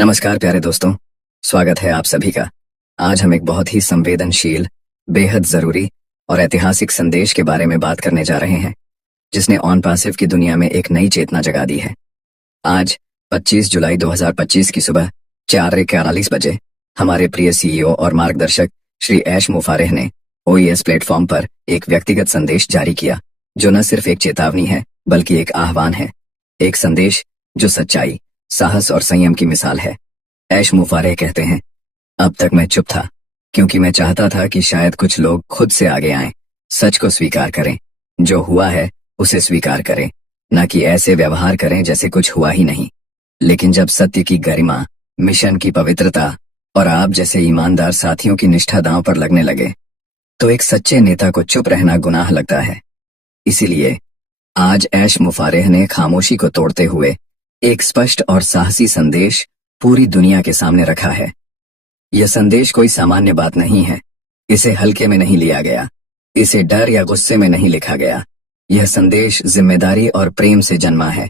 नमस्कार प्यारे दोस्तों, स्वागत है आप सभी का। आज हम एक बहुत ही संवेदनशील, बेहद जरूरी और ऐतिहासिक संदेश के बारे में बात करने जा रहे हैं, जिसने ऑन पासिव की दुनिया में एक नई चेतना जगा दी है। आज 25 जुलाई 2025 की सुबह 4:41 बजे हमारे प्रिय सीईओ और मार्गदर्शक श्री ऐश मुफारेह ने ओईएस प्लेटफॉर्म पर एक व्यक्तिगत संदेश जारी किया, जो न सिर्फ एक चेतावनी है बल्कि एक आह्वान है। एक संदेश जो सच्चाई, साहस और संयम की मिसाल है। ऐश मुफारेह कहते हैं, अब तक मैं चुप था क्योंकि मैं चाहता था कि शायद कुछ लोग खुद से आगे आएं, सच को स्वीकार करें, जो हुआ है उसे स्वीकार करें, न कि ऐसे व्यवहार करें जैसे कुछ हुआ ही नहीं। लेकिन जब सत्य की गरिमा, मिशन की पवित्रता और आप जैसे ईमानदार साथियों की निष्ठा दांव पर लगने लगे, तो एक सच्चे नेता को चुप रहना गुनाह लगता है। इसीलिए आज ऐश मुफारेह ने खामोशी को तोड़ते हुए एक स्पष्ट और साहसी संदेश पूरी दुनिया के सामने रखा है। यह संदेश कोई सामान्य बात नहीं है। इसे हल्के में नहीं लिया गया, इसे डर या गुस्से में नहीं लिखा गया। यह संदेश जिम्मेदारी और प्रेम से जन्मा है।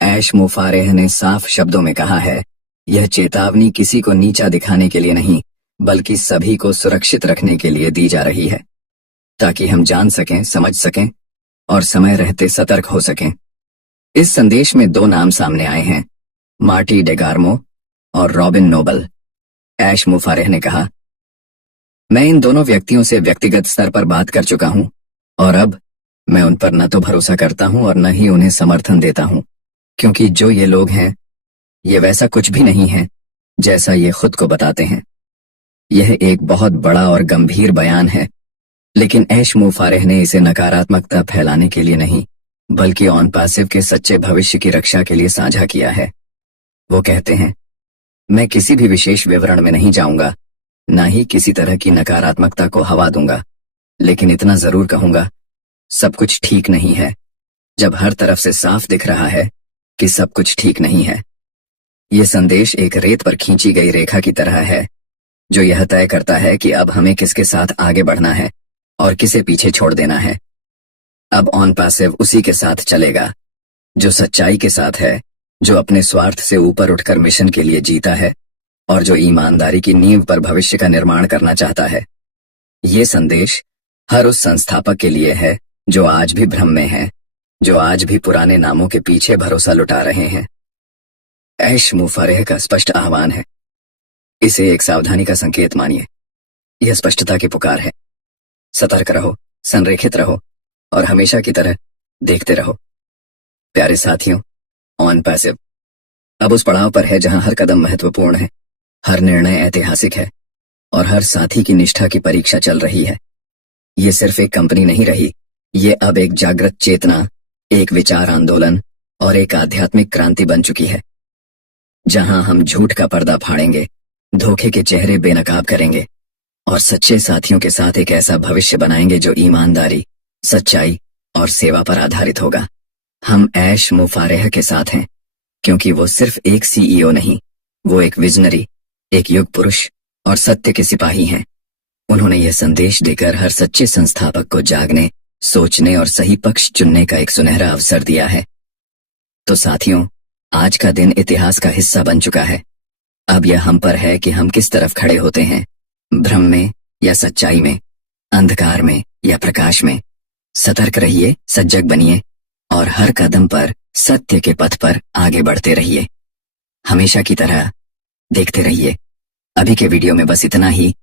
ऐश मुफारेह ने साफ शब्दों में कहा है, यह चेतावनी किसी को नीचा दिखाने के लिए नहीं, बल्कि सभी को सुरक्षित रखने के लिए दी जा रही है, ताकि हम जान सकें, समझ सकें और समय रहते सतर्क हो सकें। इस संदेश में दो नाम सामने आए हैं, मार्टी डेगार्मो और रॉबिन नोबल। ऐश मुफारेह ने कहा, मैं इन दोनों व्यक्तियों से व्यक्तिगत स्तर पर बात कर चुका हूं और अब मैं उन पर न तो भरोसा करता हूं और न ही उन्हें समर्थन देता हूं, क्योंकि जो ये लोग हैं, ये वैसा कुछ भी नहीं है जैसा ये खुद को बताते हैं। यह एक बहुत बड़ा और गंभीर बयान है, लेकिन ऐश मुफारेह ने इसे नकारात्मकता फैलाने के लिए नहीं, बल्कि ऑन पासिव के सच्चे भविष्य की रक्षा के लिए साझा किया है। वो कहते हैं, मैं किसी भी विशेष विवरण में नहीं जाऊंगा, ना ही किसी तरह की नकारात्मकता को हवा दूंगा, लेकिन इतना जरूर कहूंगा, सब कुछ ठीक नहीं है, जब हर तरफ से साफ दिख रहा है कि सब कुछ ठीक नहीं है। यह संदेश एक रेत पर खींची गई रेखा की तरह है, जो यह तय करता है कि अब हमें किसके साथ आगे बढ़ना है और किसे पीछे छोड़ देना है। अब ऑन पासिव उसी के साथ चलेगा जो सच्चाई के साथ है, जो अपने स्वार्थ से ऊपर उठकर मिशन के लिए जीता है और जो ईमानदारी की नींव पर भविष्य का निर्माण करना चाहता है। ये संदेश हर उस संस्थापक के लिए है जो आज भी भ्रम में है, जो आज भी पुराने नामों के पीछे भरोसा लुटा रहे हैं। ऐश मुफारेह का स्पष्ट आह्वान है, इसे एक सावधानी का संकेत मानिए। यह स्पष्टता की पुकार है। सतर्क रहो, संरेखित रहो और हमेशा की तरह देखते रहो। प्यारे साथियों, ऑन पैसिव अब उस पड़ाव पर है जहां हर कदम महत्वपूर्ण है, हर निर्णय ऐतिहासिक है और हर साथी की निष्ठा की परीक्षा चल रही है। ये सिर्फ एक कंपनी नहीं रही, ये अब एक जागृत चेतना, एक विचार आंदोलन और एक आध्यात्मिक क्रांति बन चुकी है, जहां हम झूठ का पर्दा फाड़ेंगे, धोखे के चेहरे बेनकाब करेंगे और सच्चे साथियों के साथ एक ऐसा भविष्य बनाएंगे जो ईमानदारी, सच्चाई और सेवा पर आधारित होगा। हम ऐश मुफारेह के साथ हैं, क्योंकि वो सिर्फ एक सीईओ नहीं, वो एक विजनरी, एक युग पुरुष और सत्य के सिपाही हैं। उन्होंने यह संदेश देकर हर सच्चे संस्थापक को जागने, सोचने और सही पक्ष चुनने का एक सुनहरा अवसर दिया है। तो साथियों, आज का दिन इतिहास का हिस्सा बन चुका है। अब यह हम पर है कि हम किस तरफ खड़े होते हैं, भ्रम में या सच्चाई में, अंधकार में या प्रकाश में। सतर्क रहिए, सजग बनिए और हर कदम पर सत्य के पथ पर आगे बढ़ते रहिए। हमेशा की तरह देखते रहिए। अभी के वीडियो में बस इतना ही।